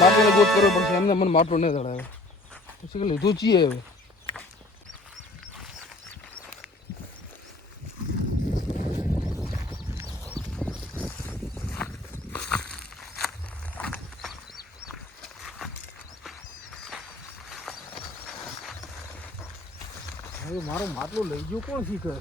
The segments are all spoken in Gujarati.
માટલાને ગોત કરવો પડશે એમને મને માટલો નહીં ચડાવે પછી કે લીધું છીએ હવે હવે મારું માટલું લઈ ગયું કોણ શીખે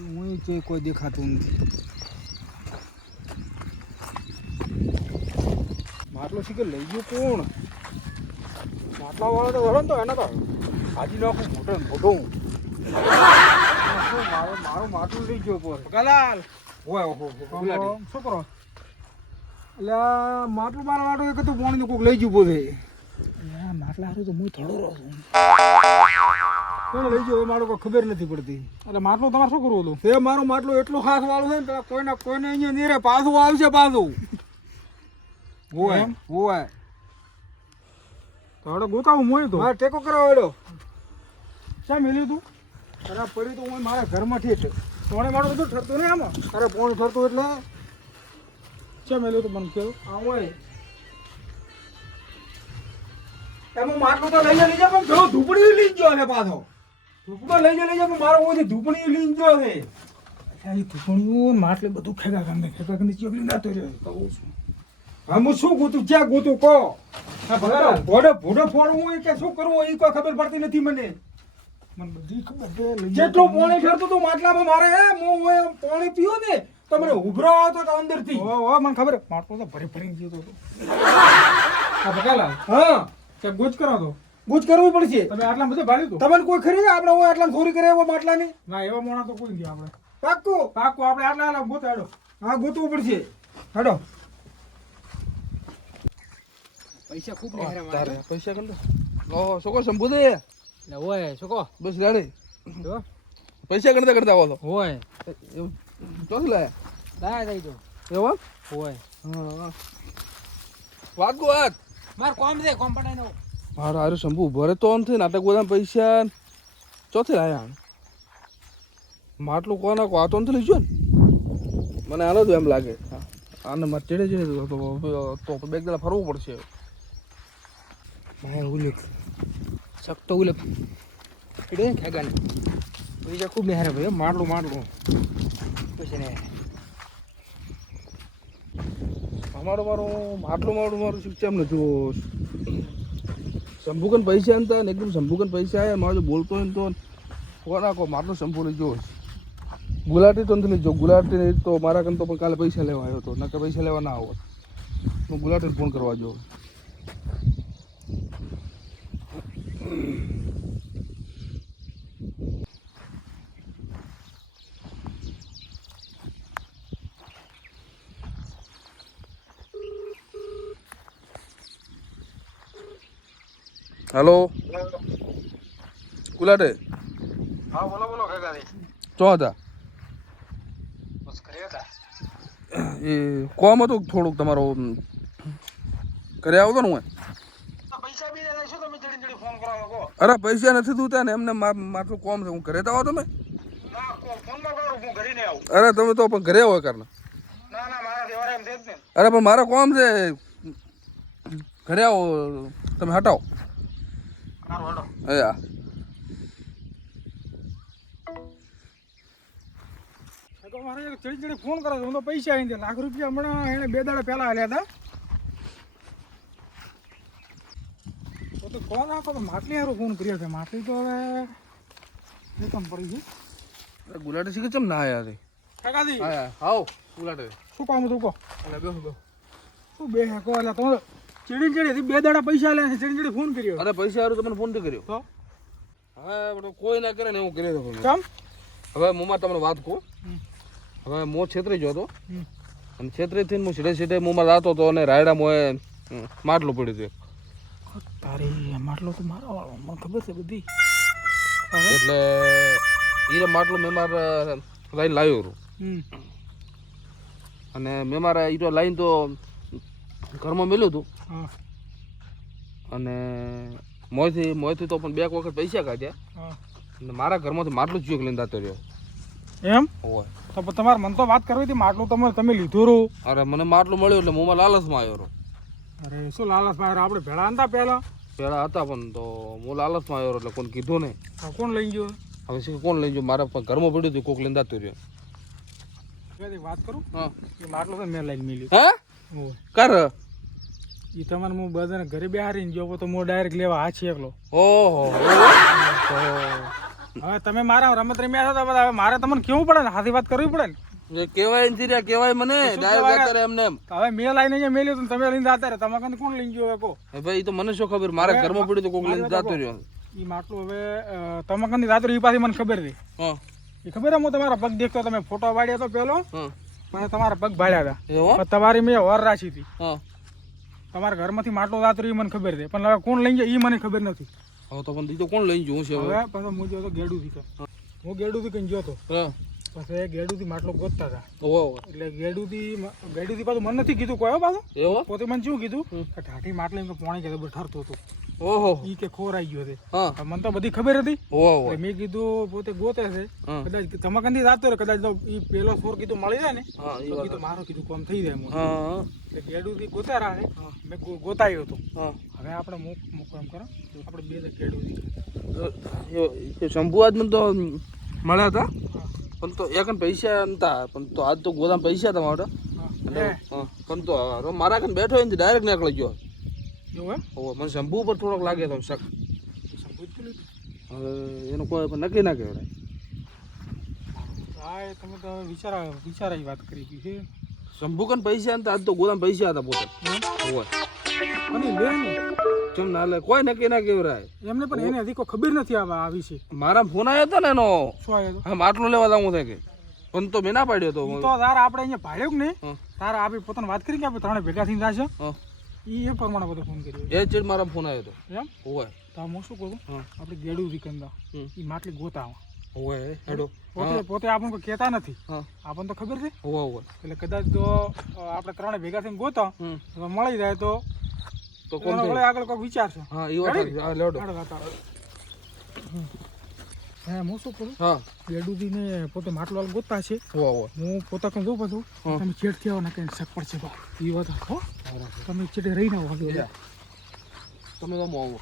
હું કોઈ દેખાતું નથી માટલો શીખર લઈ ગયો કોણ માટલા વાળો તો વળો ને તો એના તો હાજી નાખું મોટું મારું માટલું લઈ ગયો પર કલાલ હોય શું કરો એટલે માટલું મારા વાળો એક હતું પાણીનું કોઈક લઈ ગયું પોતે માટલા હારું તો હું થોડો રહું છું કોણ લઈ ગયો એ મારું કોઈ ખબર નથી પડતી એટલે માટલું તમારે શું કરવું હતું એ મારું માટલું એટલું ખાસ વાળું છે ને કોઈને અહીંયા નહીં રે પાછું આવશે પાછું હોય હોય તો હવે ગોતાવું મોય તો મારે ટેકો કરાવો શા મેલ્યું તું ખરાબ પડ્યું તો હું મારા ઘરમાં ઠેઠ તોણે મારું બધું ઠરતું નહીં આમાં તારે પોણ ઠરતું એટલે શા મેલ્યું તું મને કેવું આ હોય એમાં માટલું તો લઈ જાય પણ પેલો ધૂપડી લઈ ગયો ને પાછો ધૂપડો લઈ જાય પણ મારો ઓછી ધૂપડી લઈ ગયો ને અચ્છા એ ધૂપણીઓ માટલે બધું ખેગા કરી ચોકલી નાતો રહ્યો કહું છું હા હું શું ગોતું ક્યાં ગોતું કહો ભોડે ફોડવું હોય કે શું કરવું હોય એ કોઈ ખબર પડતી નથી મને બધી ખબર જેટલું પાણી ફેરતું હતું માટલામાં મારે હું પાણી પીયો ને તો મને ઉભરો આવતો તો અંદરથી મને ખબર માટલો તો ભરી ગયો હતો હા ભગાલા હા કે ગોચ કરો તો ગોચ કરવું પડશે તમે આટલા બધું ભાડ્યું તમને કોઈ ખરી આપણે હોય આટલા ચોરી કરે એવો માટલાની ના એવા મોણા તો કોઈ નથી આપણે પાક્કું આપણે આટલા ગોતાડો હા ગોતવું પડશે હેડો પૈસા ખૂબ તારે પૈસા કર લો શું કહો શંભુ દે હોય શું કહો બસ ગાડી પૈસા કરતા આવો તો હોય ચોસ લાયા દઈ દો એવો હોય હા વાત માર કોમ દે કોમ પડાય નો મારા હારું શંભુ ભરે તો આમ થઈ નાટક બધા પૈસા ચોથી લાયા માટલું કોના વાતો નથી લઈ ગયો ને મને હાલો તો એમ લાગે આને મારે ચડે છે તો બે દાડા ફરવું પડશે ભાઈ ઉલેક શકતો ઉલેક એટલે ખેગાને પૈસા ખૂબ મેહારે ભાઈ માટલું પછી ને મારું માટલું શિક્ષા ને જો શંભુકન પૈસા હતા ને એકદમ શંભુકન પૈસા આવ્યા મારો જો બોલતો હોય ને તો કોના કો માટલું શંભુ લઈ ગયો ગુલાટી તો નથી લઈ જો ગુલાટી તો મારા કન તો પણ કાલે પૈસા લેવા આવ્યો હતો નકર પૈસા લેવા ના આવત હું ગુલાટીને ફોન કરવા જો હેલો ગુલાટે હા બોલો કાકા ચો હતા એ કોમ હતું થોડુંક તમારો ઘરે આવતો ને હું અરે પૈસા નથી દૂતા ને એમને મારું કોમ છે હું ઘરે તો આવો તમે અરે તમે તો પણ ઘરે હોય કારણ અરે પણ મારા કોમ છે ઘરે આવો તમે હટાવો હા મારે ચડી ફોન કરો હું તો પૈસા આવી લાખ રૂપિયા હમણાં એને 2 દાડા પહેલા આલ્યા હતા તો ફોન આખો તો માટલી હારું ફોન કર્યો છે માટલી તો હવે કેમ પડી છે ગુલાટી શીખે ચમ ના આયા રે કાકાજી આવો ગુલાટી શું કામ હતું કહો એટલે બેહો શું બે કો એટલે તો ચડી 2 દાડા પૈસા લે છે ચડી ફોન કર્યો અરે પૈસા હારું તમને ફોન કર્યો તો હવે કોઈ ના કરે ને એવું કર્યો તો કેમ હવે મુમાં તમને વાત કહું હવે મો છેતરી ગયો હતો અને છેતરીથી હું સીધે મોમાં જાતો હતો અને રાયડા મોએ માટલું પડ્યું હતું તારી માટલું તો મારા વાળો મને ખબર છે બધી એટલે એ માટલું મેં મારે લાઈન લાવ્યું હતું અને મેં મારે એ લાઈન તો ઘરમાં મેલ્યું હતું અને મોંથી તો પણ 2 વખત પૈસા કાઢ્યા અને મારા ઘરમાંથી માટલું જ લઈને જતો રહ્યો એમ હોય તો પણ તમારે મન તો વાત કરવી હતી માટલું તમે લીધું રહું. અરે મને માટલું મળ્યું એટલે મોંમાં લાલચમાં આવ્યો રહ્યો. અરે શું લાલચ ભાઈ આપણે ભેળા હતા પહેલા હતા પણ તો હું લાલચમાં આવ્યો એટલે કોઈને કીધું નહીં. કોણ લઈ ગયો? હવે શું કોણ લઈ ગયો? મારા ઘરમાં પડ્યું હતું, કોક લઈને જતું રહ્યો. વાત કરું. હા એ માટલું તો મેં લઈને મળ્યું. હા કર એ તમારે હું બધાને ઘરે બેહારીને ગયો તો હું ડાયરેક્ટ લેવા આ છે એકલો. ઓહો હવે તમે મારા રમત રમ્યા હતા બધા, હવે મારે તમને કેવું પડે ને, હાથી વાત કરવી પડે ને. જે કહેવાય નથી રહ્યા કહેવાય મને ડાયરેક્ટ અત્યારે એમને એમ. હવે મેં લાઈને અહીંયા મેલ્યું તો તમે લઈને જતા રહ્યા, તમારે કોણ લઈને ગયો કહો? ભાઈ એ તો મને શું ખબર, મારા ઘરમાં પડ્યું તો કોક લઈને જતો રહ્યો. એ માટલું હવે તમે કંઈ જાતો એ પાછી મને ખબર હતી. હા એ ખબર હું તમારા પગ દેખતો, તમે ફોટો પાડ્યો હતો પેલો, પછી તમારા પગ ભાડ્યા એવો હતા, તમારી મેં વર રાખી હતી. હા તમારા ઘરમાંથી માટલો જાતો એ મને ખબર હતી, પણ હવે કોણ લઈ જાય એ મને ખબર નથી. હવે તો પણ તો કોણ લઈ ગયું છે? હવે પછી હું ગયો તો ગેડુથી, હું ગેડુથી કઈ ગયો હતો, હા પછી ગેડુથી માટલો ગોતતા હતા. ઓહો એટલે ગેડુથી પાછું મને નથી કીધું કોઈ પાછું, એવો પોતે મને શું કીધું કે ઠાઠી માટલી પાણી કે ઠરતો હતો. ઓહો ઈ કે ખોરાઈ ગયો છે. હા મને તો બધી ખબર હતી. ઓહો એટલે મેં કીધું પોતે ગોતે છે, કદાચ તમે કંઈ જાતો રહે, કદાચ તો ઈ પેલો સોર કીધું મળી જાય ને તો કીધું મારો કીધું કોમ થઈ જાય. હા એટલે ગેડુથી ગોતા રહે, મેં ગોતાયો હતો. હા હવે આપણે મૂકો એમ કરો, આપણે બે ગેડુથી શંભુ આજ મને તો મળ્યા હતા, પણ તો એક પૈસા નતા, પણ તો આજ તો ગોદામ પૈસા હતા મારા. પણ તો મારા કને બેઠો ને ડાયરેક્ટ નીકળી ગયો. એવું એમ? ઓહો મને શંભુ પર થોડોક લાગે તો શક. હવે એનું કોઈ પણ નક્કી ના કહેવાય. હા એ તમે તો વિચારાવી વાત કરી છે. શંભુ કને પૈસા નતા, આજ તો ગોદામ પૈસા હતા પોતે. ઓહો અને લે ને કેમ ના લે, કોઈ નક્કી ના કહેવાય એમને, પણ એને હજી કોઈ ખબર નથી આ વિશે. મારા ફોન આવ્યો હતો ને એનો, શું આવ્યો હતો? હા માટલું લેવા જવું થાય કે, પણ તો મેં ના પાડ્યો હતો. તો તારા આપણે અહીંયા ભાડ્યો કે નહીં, તારા આપણે પોતાને વાત કરી કે આપણે ત્રણે ભેગા થઈને જશે, એ પ્રમાણે બધો ફોન કર્યો. એ ચીડ મારા ફોન આવ્યો હતો. એમ હોય તો હું શું કહું, આપણે ગેડું વિકંદા એ માટલી ગોતા હોય હેડો પોતે આપણને કોઈ કહેતા નથી, આપણને તો ખબર છે. હોય હોય એટલે કદાચ તો આપણે ત્રણે ભેગા થઈને ગોતો તો મળી જાય તો કોણ આગળ કોઈ વિચારશે. હા એ વાત લેડો. હા હું શું કરું, હા ગેડુજી ને પોતે માટલો ગોતતા છે, હું પોતા kan જોઉં બધું, તમે ચેડથી આવો ને કઈ શક પડશે બા એ વાત. હો તમે ચેડે રહીને આવો, તમે તો આવો.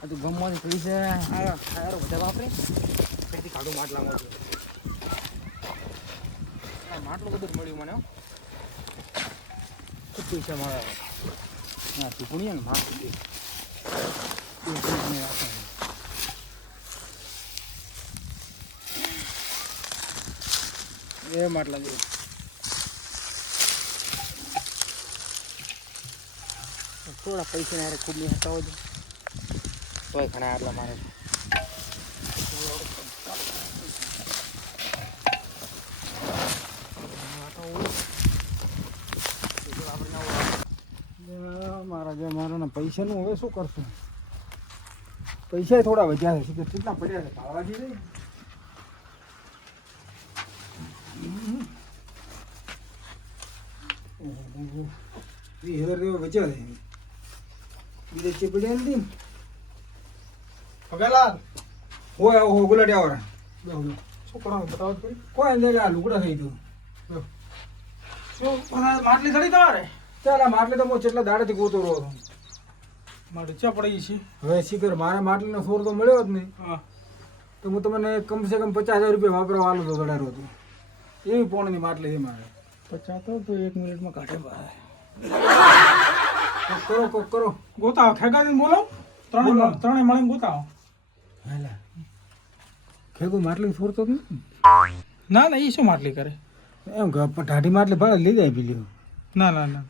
આ તો ગમવાની પૈસા આયા બધા વાપરે કઈથી કાઢું માટલામાં. માટલું બધું મળ્યું મને, ખૂબ પૈસા મળ્યા. હા ટીપણી ને માટલું એ માટલા જેવું થોડા પૈસા યાર ખૂબ નહીં હતા હોય તોય ઘણા આટલા મારે. મારા પૈસાનું હવે શું કરશું, પૈસા થોડા વધ્યા છે, કેટલા પડ્યા છે ભાવાજી નહીં. 20,000 રૂપિયા બચ્યા છે. બીજે ચે પડ્યા નથી પગાલાલ હોય હો ગુલાટી આવરા શું કરવાનું બતાવો પડી કોઈ અંદર આ લુગડા થઈ ગયું શું માટલી ચડી તમારે? ચાલ આ માટલી તો હું કેટલા દાડેથી ગોતો રહ્યો હતો. મારે ચા પડી છે હવે શીખર મારે માટલીનો સોર તો મળ્યો જ નહીં. હા તો હું તમને કમસે કમ 50,000 રૂપિયા વાપરવા આલો તો દડારો હતો. એવી પોણની માટલી છે મારે. 50 તો 1 મિનિટમાં કાઢે બહાર. કરો કરો ગોતાવો ખેગાને બોલો ત્રણે મળીને ગોતાવો. હેલા ખેગો માટલી ફોરતો જ નથી. ના ના એ શું માટલી કરે એમ ઢાઢી માટલી ભાડે લઈ જાય પી લ્યો. ના ના ના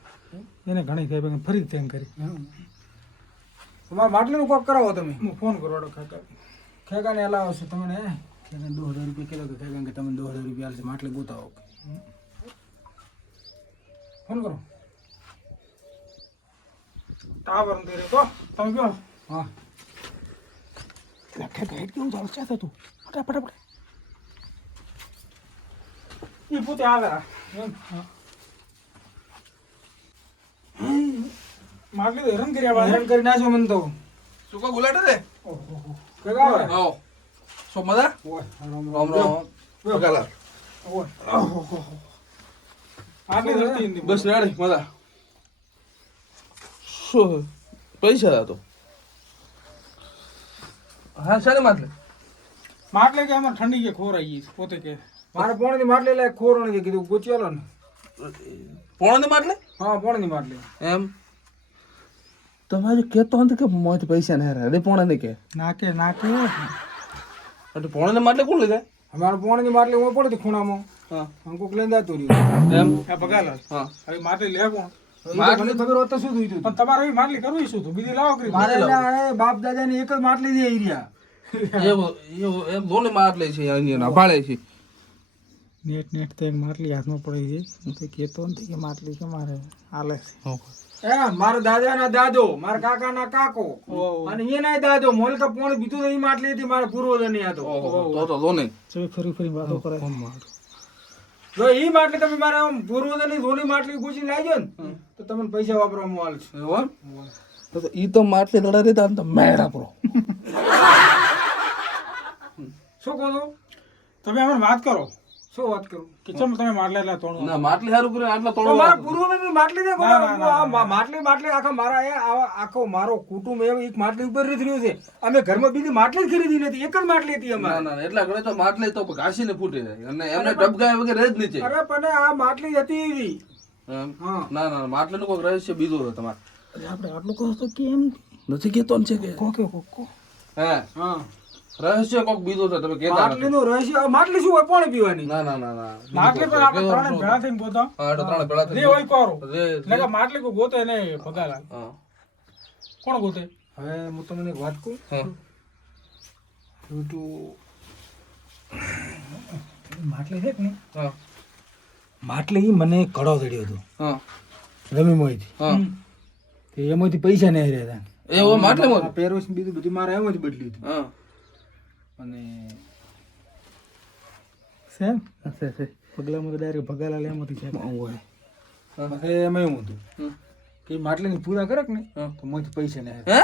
એને ઘણી થાય ફરી થઈને કરી તમારે માટલીનું કોક કરાવો તમે. હું ફોન કરો ખેગાને હલાવો છો તમને ખેગાને 2,000 રૂપિયા કીધો કે ખેગાને કે તમે 2,000 રૂપિયા હાલશે માટલી ગોતાવો. ફોન કરો ટાવર દે રે તો તમે કહો. હા ખેગા હેડ કેવું ચાલશે તું ફટાફટ એ પોતે આવે માટલી તો હેરાન કરી નાખ્યો મને તો. શું કો ગુલાટે રે કેગા આવે આવો સો મજા ઓય રામ રામ પગાલા ઓય આટલી ધરતી હિન્દી બસ રેડી મજા શું પૈસા હતો હા શાને માટલે માટલે કે અમાર ઠંડી કે ખોર આવી ગઈ પોતે કે મારે પોણીની માટલે લે ખોરણી કીધું ગોચેલો ને પોણાને માટલે હા પોણીની માટલે એમ તમારે કેતો હતો કે મોથી પૈસા ને રે પોણાને કે નાકે એટલે પોણાને માટલે કોણ લીધા અમારે પોણીની માટલે હું પડતી ખૂણામાં હા અંકુક લઈને જતું રહ્યું એમ આ પગાલા હા હવે માટલી લે કોણ માટલી મને ખબર હોત તો શું થયું પણ તમારે હવે માટલી કરવી શું તું બીજી લાવો કરી મારે બાપ દાદાની એક જ માટલી દે રહ્યા એવું એમ દોને માટલે છે અહીંયા ભાળે છે નેટ તો એક માટલી હાથમાં પડી ગઈ તો કહેતો નથી કે માટલી કે મારે હાલે છે મારા દાદાના દાદો મારા કાકાના કાકો અને એના દાદો મોલકા પોણી બીતું તો એ માટલી હતી મારા પૂર્વજની હતો તો દોને ફરી વાતો કરે જો એ માટલી તમે મારા પૂર્વજની ધોની માટલી ગુચી લાવજો ને તો તમને પૈસા વાપરવામાં આવશે એવું તો ઈ તો માટલી લડા દેતા તો મેળા પ્રો શું કહો છો તમે અમને વાત કરો શું વાત કરું કે ચમ તમે માટલા એટલા તોડો ના માટલી હારું કરે આટલા તોડો મારા પૂર્વજની માટલી દે માટલી આખા મારા આખો મારો કુટુંબ એમ એક માટલી ઉપર જ રહ્યું છે અમે ઘરમાં બીજી માટલી જ ખરીદી નથી એક જ માટલી હતી અમારે ના એટલા ઘરે તો માટલી તો ઘાસીને ફૂટે જાય અને એમને ડબગાય વગર રહે જ નીચે અરે પણ આ માટલી હતી એવી એમ હા ના માટલીનું કોઈક રહસ્ય બીજું છે તમારે આપણે આટલું કહો તો કેમ નથી કેતો ને છે કે કો હે હા રહસ્ય કોઈક બીજું છે તમે કેતા નથી માટલીનું રહસ્ય માટલી શું હોય પાણી પીવાની ના માટલી પર આપણે ત્રણે ભેળા થઈને ગોતો હા એટલે ત્રણે ભેળા રે હોય કોરો રે એટલે કે માટલી કો ગોતે ને પગાલા હા કોણ ગોતે હવે હું તમને એક વાત કહું હા માટલી છે કે નહીં હા માટલી મને કડો ચડ્યો હતો હા રમીમાંથી હા તે એમાંથી પૈસા નહીં રહ્યા એવો માટલીમાં હતા પેરોસ બીજું બધું મારે એમ જ બદલ્યું હતું હા અને સેમ પગલામાં તો ડાયરેક્ટ ભગાલા લે એમાંથી છે હોય પછી એમાં એવું હતું કે માટલીની પૂરા કરે કે ને તો માંથી પૈસા નહીં હે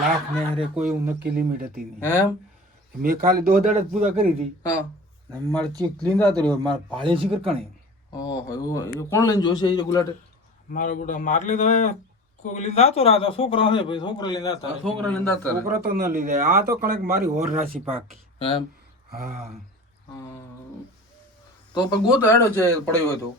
લાખ ને હરે કોઈ એવું નક્કી લિમિટ હતી નહીં એમ મેં ખાલી 2 દાડા જ પૂજા કરી હતી હા અને મારે ચીક લીંદા તો રહ્યો મારે ભાડે શીખર કણે ઓહો એ કોણ લઈને જોશે એ ગુલાટે મારો બેટા માટલી તો કોઈ લીંદા તો રાતો છોકરા છે ભાઈ છોકરા લીંદા હતા છોકરા લીંદા હતા છોકરા તો ન લીધે આ તો કણક મારી હોર રાશિ પાકી એમ હા તો પણ ગોતો હેડો છે પડ્યો હોય તો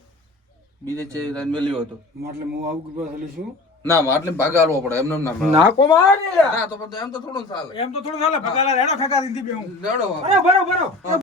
બીજે છે મેલ્યો હોય તો માટલે હું આવું કે લઈશું ના માટલે ભાગ આલવો પડે એમને ના ના કોમાર ના તો પણ એમ તો થોડું ચાલે એમ તો થોડું ચાલે ભગાલા રેડો ખકા દીધી બે હું લેડો અરે બરો